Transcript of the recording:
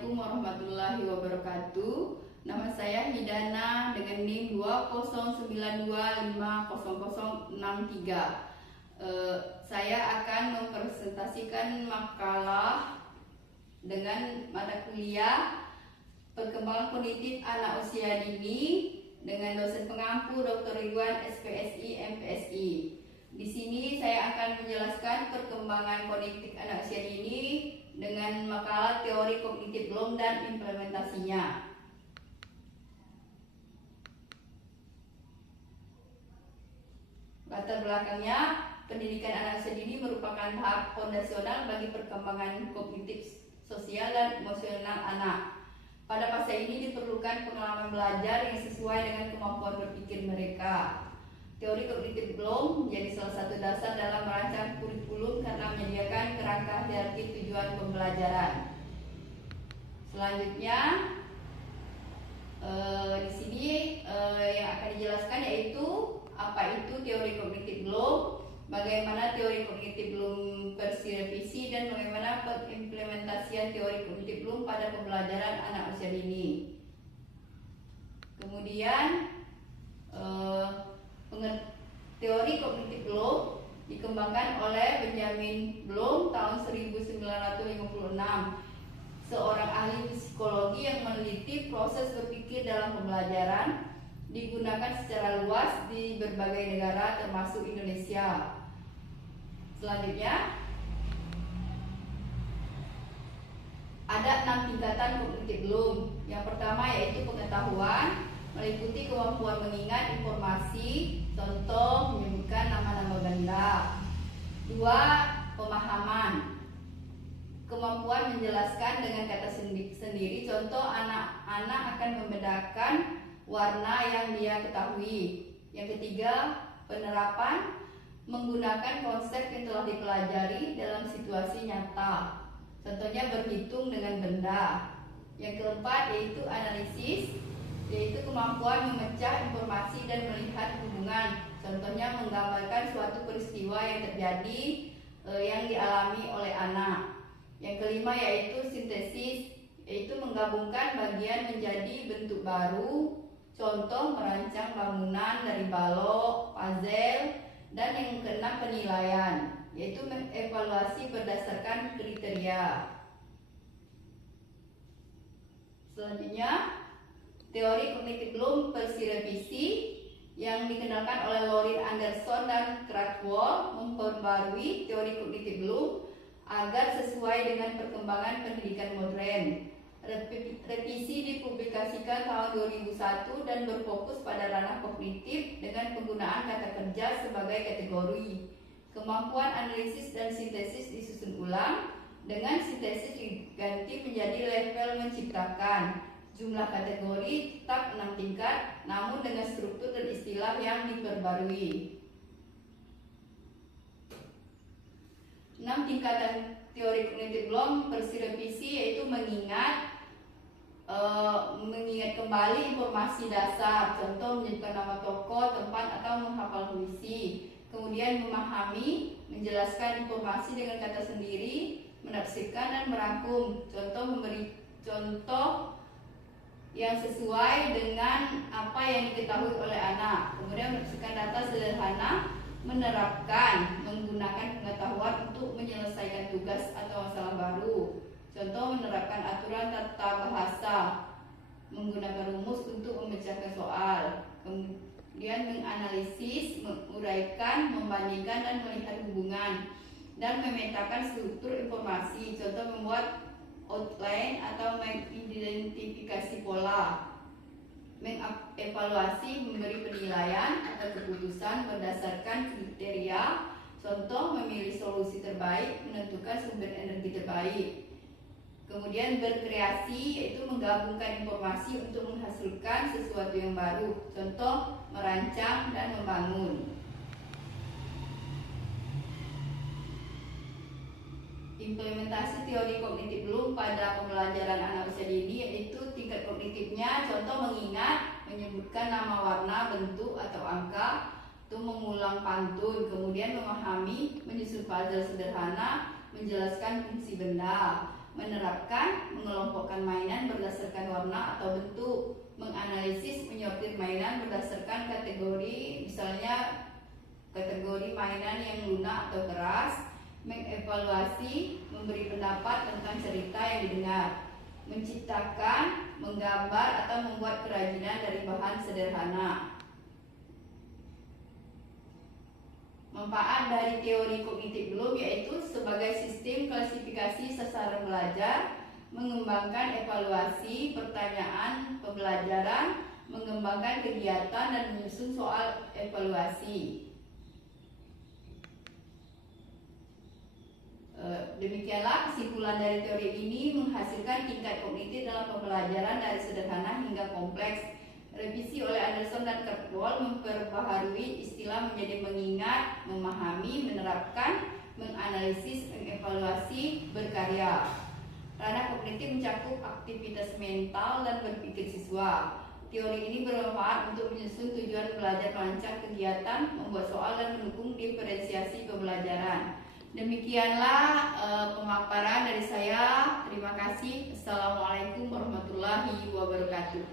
Assalamualaikum warahmatullahi wabarakatuh. Nama saya Hidana dengan NIM 209250063. Saya akan mempresentasikan makalah dengan mata kuliah Perkembangan Kognitif Anak Usia Dini dengan dosen pengampu Dr. Ridwan SPSI MPSI. Di sini saya akan menjelaskan perkembangan kognitif anak usia dini dengan makalah teori kognitif Bloom dan implementasinya. Latar belakangnya, pendidikan anak usia dini merupakan tahap fondasional bagi perkembangan kognitif sosial dan emosional anak. Pada fase ini diperlukan pengalaman belajar yang sesuai dengan kemampuan berpikir mereka. Teori kognitif Bloom menjadi salah satu dasar dalam merancang kurikulum karena menyediakan kerangka hierarki tujuan pembelajaran. Selanjutnya, di sini yang akan dijelaskan yaitu apa itu teori kognitif Bloom, bagaimana teori kognitif Bloom versi revisi, dan bagaimana pengimplementasian teori kognitif Bloom pada pembelajaran anak usia dini. Kemudian teori kognitif Bloom dikembangkan oleh Benjamin Bloom tahun 1956, seorang ahli psikologi yang meneliti proses berpikir dalam pembelajaran, digunakan secara luas di berbagai negara termasuk Indonesia. Selanjutnya, ada 6 tingkatan kognitif Bloom. Yang pertama yaitu pengetahuan, meliputi kemampuan mengingat informasi, contoh menyebutkan nama-nama benda. 2. Pemahaman, kemampuan menjelaskan dengan kata sendiri, contoh anak-anak akan membedakan warna yang dia ketahui. Yang ketiga, penerapan, menggunakan konsep yang telah dipelajari dalam situasi nyata, contohnya berhitung dengan benda. Yang keempat yaitu analisis, yaitu kemampuan memecah informasi dan melihat hubungan, contohnya menggambarkan suatu peristiwa yang terjadi yang dialami oleh anak. Yang kelima yaitu sintesis, yaitu menggabungkan bagian menjadi bentuk baru, contoh merancang bangunan dari balok, puzzle. Dan yang keenam penilaian, yaitu mengevaluasi berdasarkan kriteria. Selanjutnya, teori kognitif Bloom versi revisi yang dikenalkan oleh Laurin Anderson dan Krathwohl memperbarui teori kognitif Bloom agar sesuai dengan perkembangan pendidikan modern. Revisi dipublikasikan tahun 2001 dan berfokus pada ranah kognitif dengan penggunaan kata kerja sebagai kategori. Kemampuan analisis dan sintesis disusun ulang, dengan sintesis diganti menjadi level menciptakan. Jumlah kategori tetap 6 tingkat, namun dengan struktur dan istilah yang diperbarui. 6 tingkatan teori kognitif Bloom versi revisi yaitu mengingat kembali informasi dasar, contoh menyebutkan nama tokoh, tempat, atau menghafal puisi. Kemudian memahami, menjelaskan informasi dengan kata sendiri, menafsirkan dan merangkum, contoh memberi contoh yang sesuai dengan apa yang diketahui oleh anak. Kemudian menafsirkan data sederhana, menerapkan, menggunakan pengetahuan untuk menyelesaikan tugas atau masalah baru, contoh menerapkan aturan tata bahasa, menggunakan rumus untuk memecahkan soal. Kemudian menganalisis, menguraikan, membandingkan dan melihat hubungan, dan memetakan struktur informasi, contoh membuat outline atau mengidentifikasi pola. Mengevaluasi, memberi penilaian atau keputusan berdasarkan kriteria, contoh memilih solusi terbaik, menentukan sumber energi terbaik. Kemudian berkreasi, yaitu menggabungkan informasi untuk menghasilkan sesuatu yang baru, contoh merancang dan membangun. Implementasi teori kognitif Bloom pada pembelajaran anak usia dini yaitu tingkat kognitifnya, contoh mengingat, menyebutkan nama warna, bentuk, atau angka, itu mengulang pantun. Kemudian memahami, menyusun puzzle sederhana, menjelaskan fungsi benda, menerapkan, mengelompokkan mainan berdasarkan warna atau bentuk, menganalisis, menyortir mainan berdasarkan kategori, misalnya kategori mainan yang lunak atau keras, mengevaluasi, memberi pendapat tentang cerita yang didengar, menciptakan, menggambar atau membuat kerajinan dari bahan sederhana. Manfaat dari teori kognitif Bloom yaitu sebagai sistem klasifikasi sasaran belajar, mengembangkan evaluasi pertanyaan pembelajaran, mengembangkan kegiatan dan menyusun soal evaluasi. Demikianlah kesimpulan dari teori ini menghasilkan tingkat kognitif dalam pembelajaran dari sederhana hingga kompleks. Revisi oleh Anderson dan Kurzweil memperbaharui istilah menjadi mengingat, memahami, menerapkan, menganalisis, mengevaluasi, berkarya. Ranah kognitif mencakup aktivitas mental dan berpikir siswa. Teori ini bermanfaat untuk menyusun tujuan belajar, merancang kegiatan, membuat soal dan mendukung diferensiasi pembelajaran. Demikianlah pemaparan dari saya. Terima kasih. Assalamualaikum warahmatullahi wabarakatuh.